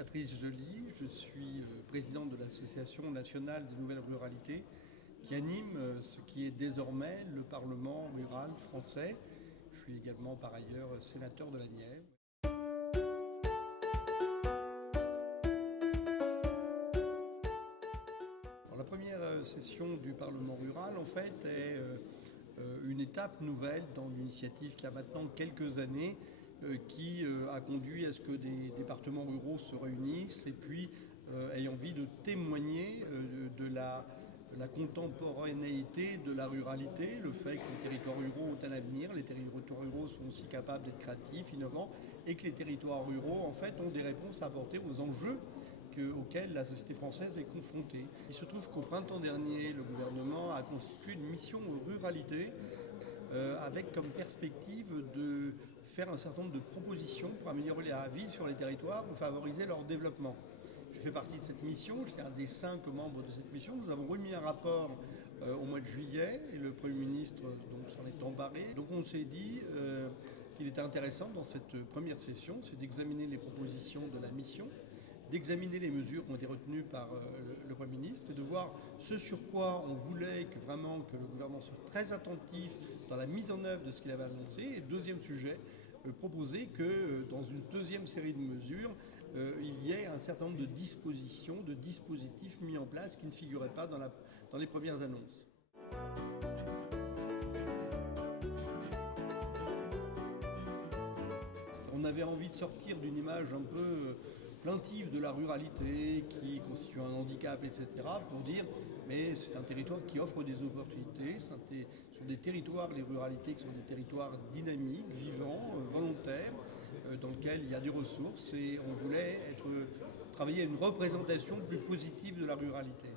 Patrice Joly, je suis président de l'Association nationale des nouvelles ruralités qui anime ce qui est désormais le Parlement rural français. Je suis également par ailleurs sénateur de la Nièvre. Alors, la première session du Parlement rural en fait est une étape nouvelle dans l'initiative qui a maintenant quelques années qui a conduit à ce que des départements ruraux se réunissent et puis aient envie de témoigner de la contemporanéité de la ruralité, le fait que les territoires ruraux ont un avenir, les territoires ruraux sont aussi capables d'être créatifs, innovants, et que les territoires ruraux en fait ont des réponses à apporter aux enjeux auxquels la société française est confrontée. Il se trouve qu'au printemps dernier, le gouvernement a constitué une mission ruralité avec comme perspective de faire un certain nombre de propositions pour améliorer la vie sur les territoires, pour favoriser leur développement. Je fais partie de cette mission, je suis un des 5 membres de cette mission. Nous avons remis un rapport au mois de juillet et le Premier ministre s'en est emparé. Donc on s'est dit qu'il était intéressant dans cette première session, c'est d'examiner les propositions de la mission, d'examiner les mesures qui ont été retenues par le Premier ministre et de voir ce sur quoi on voulait que le gouvernement soit très attentif dans la mise en œuvre de ce qu'il avait annoncé. Et deuxième sujet, proposer que dans une deuxième série de mesures, il y ait un certain nombre de dispositions, de dispositifs mis en place qui ne figuraient pas dans les premières annonces. On avait envie de sortir d'une image un peu plaintive de la ruralité qui constitue un handicap, etc., pour dire mais c'est un territoire qui offre des opportunités, ce sont des territoires, les ruralités, qui sont des territoires dynamiques, vivants, volontaires, dans lesquels il y a des ressources et on voulait travailler à une représentation plus positive de la ruralité.